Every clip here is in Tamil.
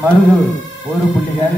Marudhur ஒரு புள்ளிகள்.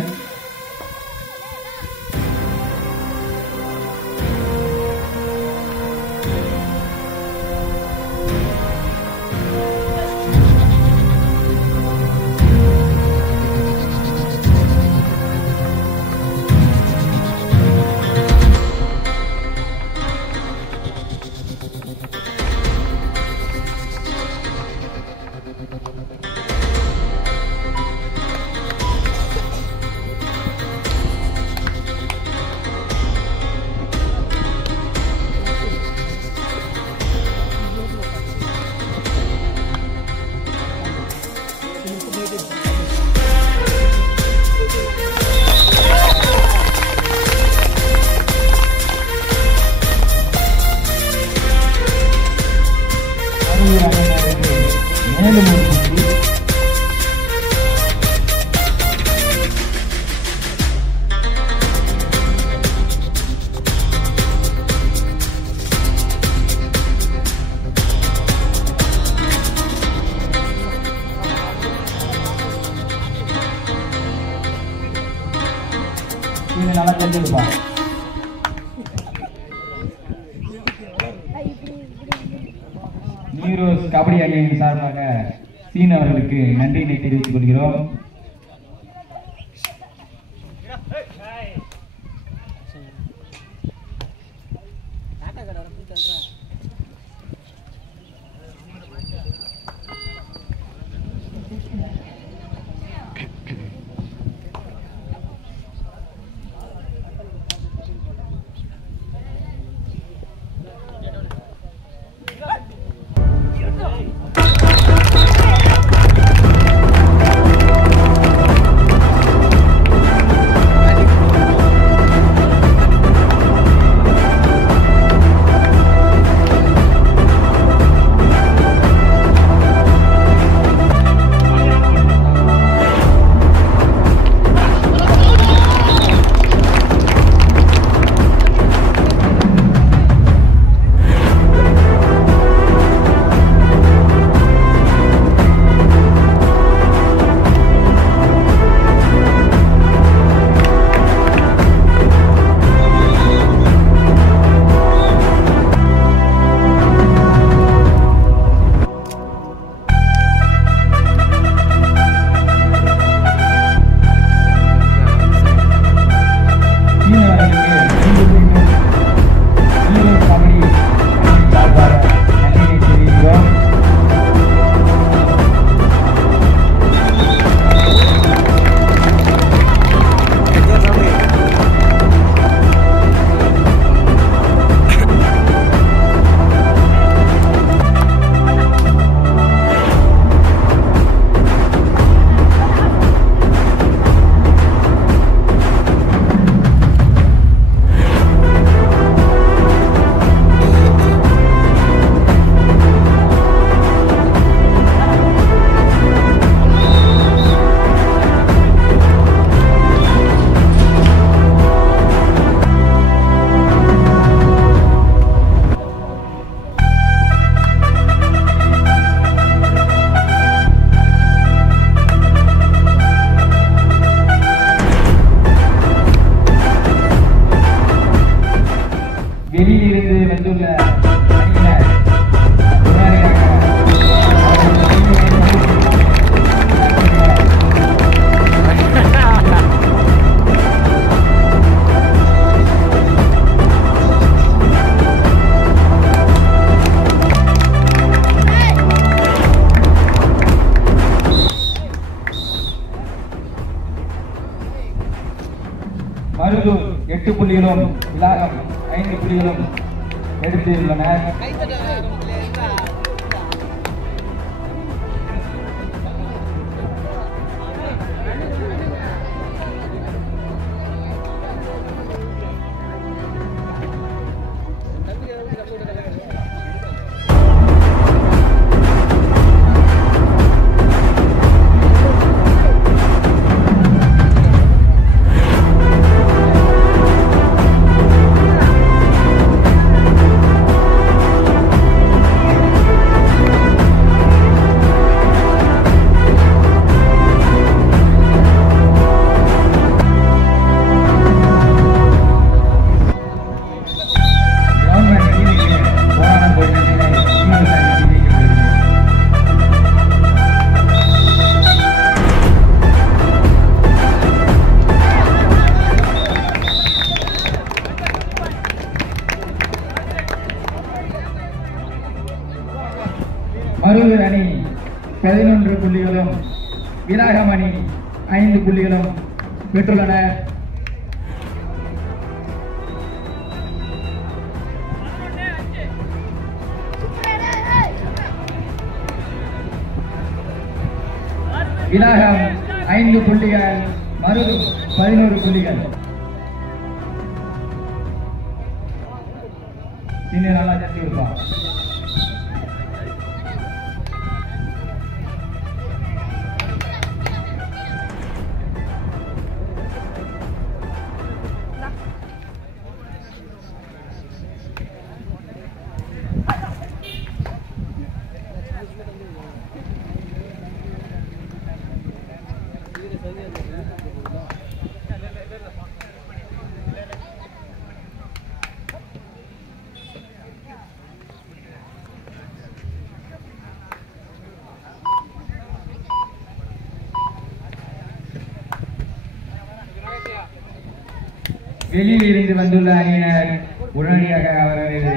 நல்லா தெரிஞ்சுப்பா. நீரோஸ் கபடி அணியின் சார்பாக சீன் அவர்களுக்கு நன்றியினை தெரிவித்துக் கொள்கிறோம். மருதூர் 8 புள்ளிகளும் விலாகம் 5 புள்ளிகளும் எடுத்துள்ளனர். மருதூர் அணி 11 புள்ளிகளும் விலாகம் அணி 5 புள்ளிகளும் பெற்றுள்ளனர். விலாகம் 5 புள்ளிகள், மருதூர் 11 புள்ளிகள். நல்லா ஜட்டி இருப்பான். வெளியில் இருந்து வந்துள்ள அணியினர் உடனடியாக அவர்களது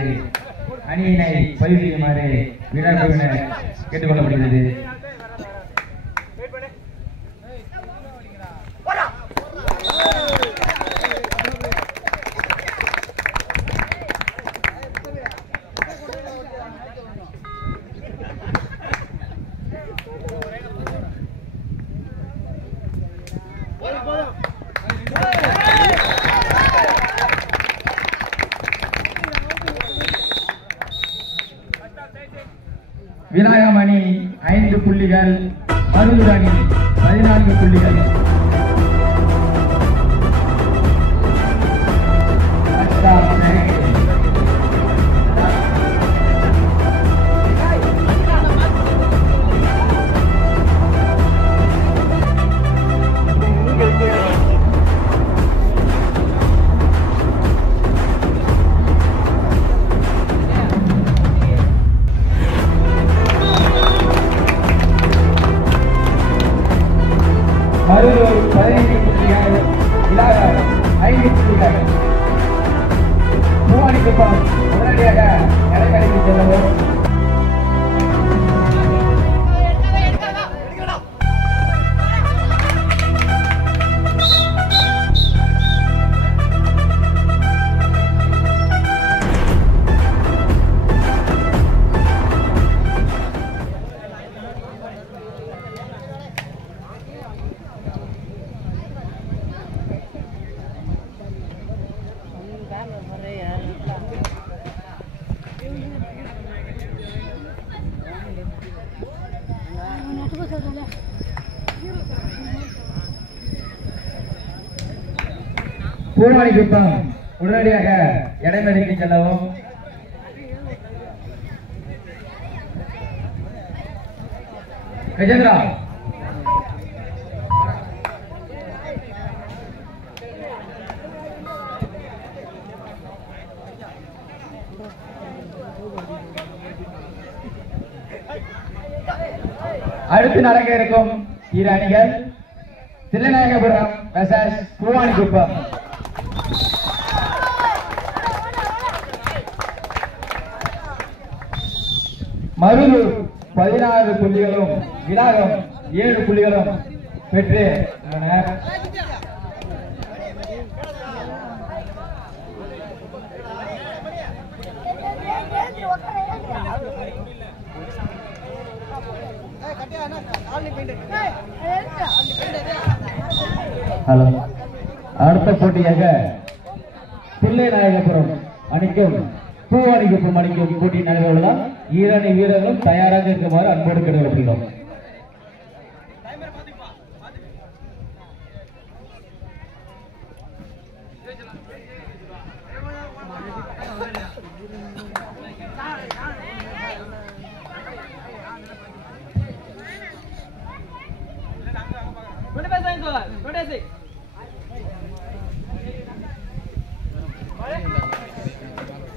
அணியினை பதிவு செய்யுமாறு விழா குழுவினர் கேட்டுக்கொள்ளப்படுகிறது. விலாகம் அணி 5 புள்ளிகள், மருதூர் அணி 14 புள்ளிகள். மருதூர் 15 புள்ளிகள், விலாகம் 5 புள்ளிகள். பூவானிக்குப்பம் உடனடியாக நடைபெறும் செல்லவும். பூவானிக்குப்பம் உடனடியாக இடைவெளிக்கு செல்லவும். கஜேந்திரா அடுத்து நடக்க இருக்கும் இரு அணிகள் தில்லைநாயகபுரம் வெர்சஸ் பூவானிக்குப்பம். மருதூர் 16 புள்ளிகளும் விலாகம் 7 புள்ளிகளும் பெற்று ஹலோ. அடுத்த போட்டியாக பிள்ளைநாயகபுரம் அணிக்கும் பூவாணிக்குப்பம் அணிக்கும் போட்டி நடைபெறுவதால் ஈரணி வீரர்களும் தயாராக இருக்குமாறு அன்போடு கேட்டுக்கொள்கிறோம்.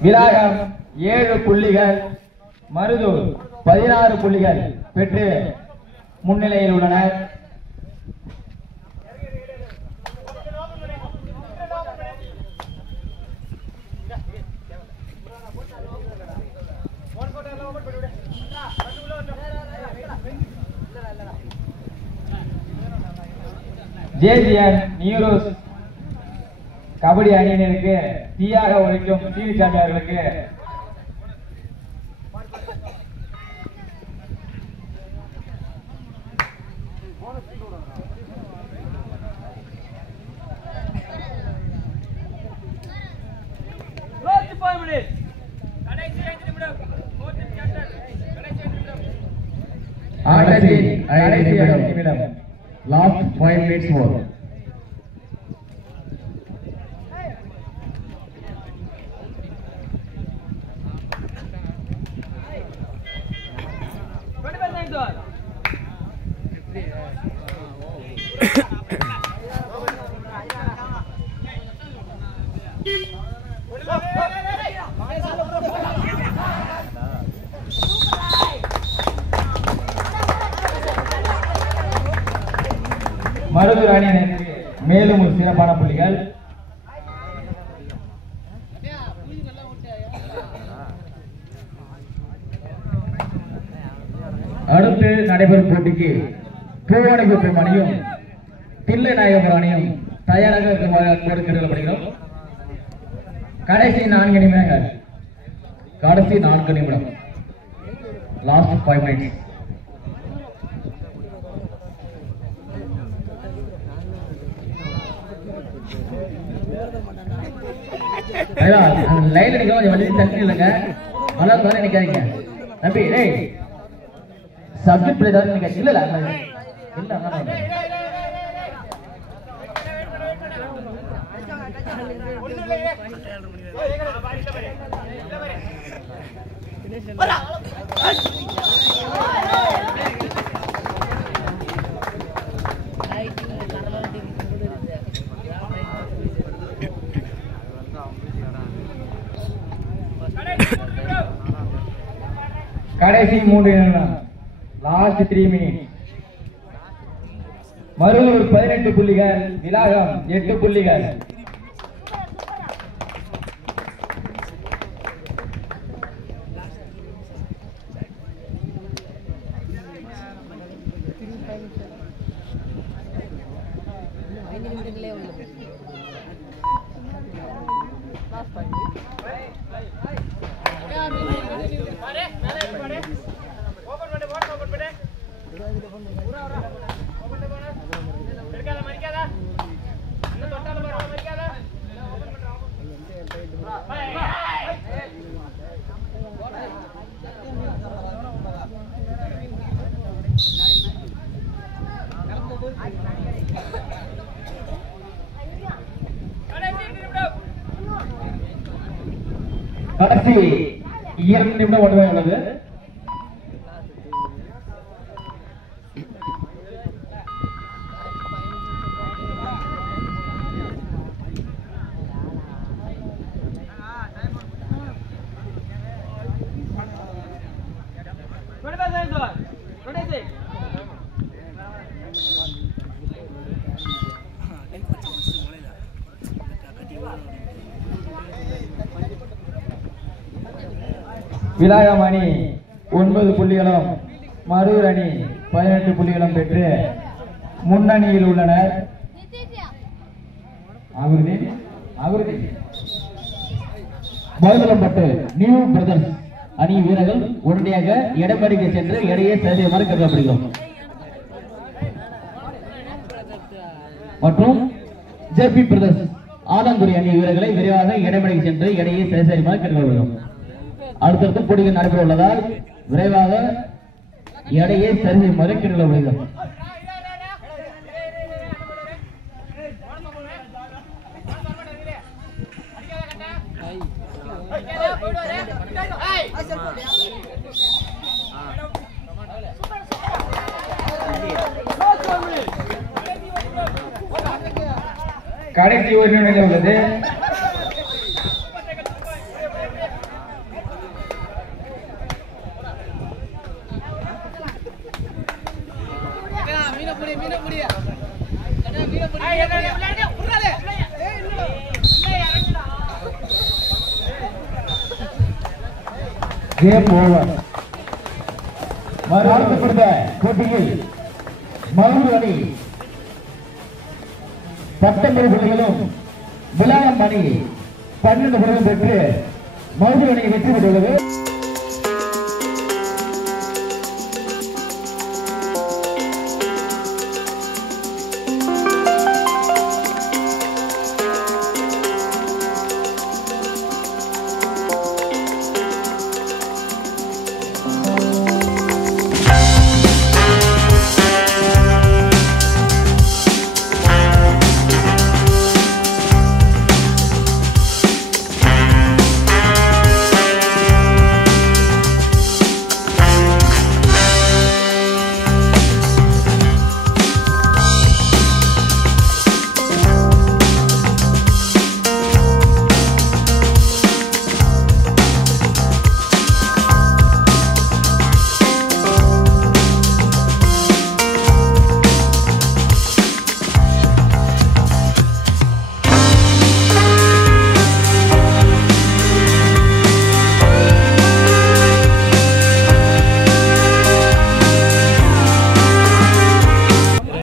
விலாகம் 7 புள்ளிகள், மருதூர் 16 புள்ளிகள் பெற்று முன்னிலையில் உள்ளனர். ஜேஜிஎன் நியூரோஸ் கபடி அணியினருக்கு தீயாக உழைக்கும் டிவி சாமியார்களுக்கு last 5 minutes more. மருதூர் அணியினருக்கு மேலும் ஒரு சிறப்பான புள்ளிகள். அடுத்து நடைபெறும் போட்டிக்கு பூவாணிக்குப்பம் அணியும் பிள்ளைநாயகபுரம் அணியும் தயாராக இருக்குமாறு அன்போடு கேட்டுக்கொள்ளப்படுகிறோம். கடைசி 4 நிமிடங்கள், கடைசி 4 நிமிடம், லாஸ்ட் 5 மினிட்ஸ். லைன் அடிக்க கொஞ்சம் வலி தண்ணி இல்லைங்க, நல்லா தோற நினைக்காதீங்க தம்பி. டேய் சப்ஜெக்ட் பிளே தான் நீங்க இல்ல இல்ல கடைசி 3 நிமிடம், லாஸ்ட் 3 மினிட். மருதூர் 18 புள்ளிகள், விலாகம் 8 புள்ளிகள். கடைசி 2 நிமிடம் மட்டுமே உள்ளது. விலாகம் அணி 9 புள்ளிகளும், மருதூர் அணி 18 புள்ளிகளும் பெற்று முன்னணியில் உள்ளனர். மருதூரம்பட்டு நியூ பிரதர்ஸ் அணி வீரர்கள் உடனடியாக எடப்பாடிக்கு சென்று எடையே சேர்த்து கருதப்படுகிறோம். மற்றும் ஜேபி பிரதர்ஸ் ஆலங்குடி அணி வீரர்களை விரைவாக இடைமடைக்கு சென்று இடையே சரிசரிமாக கேட்டுக்கொள்கிறோம். அடுத்தடுத்து போட்டிகள் நடைபெற உள்ளதால் விரைவாக இடையே சரிசரிமாக கேட்டுக்கொள்கிறோம். கடைசி ஒரு நிலையில் உள்ளது. Game over. அடுத்தப்படுத்த போட்டியில் மருதூர் அணி 19 புள்ளிகளும் விலாகம் அணி 12 புள்ளிகளும் பெற்று மருதூர் அணி வெற்றி பெற்றுள்ளது.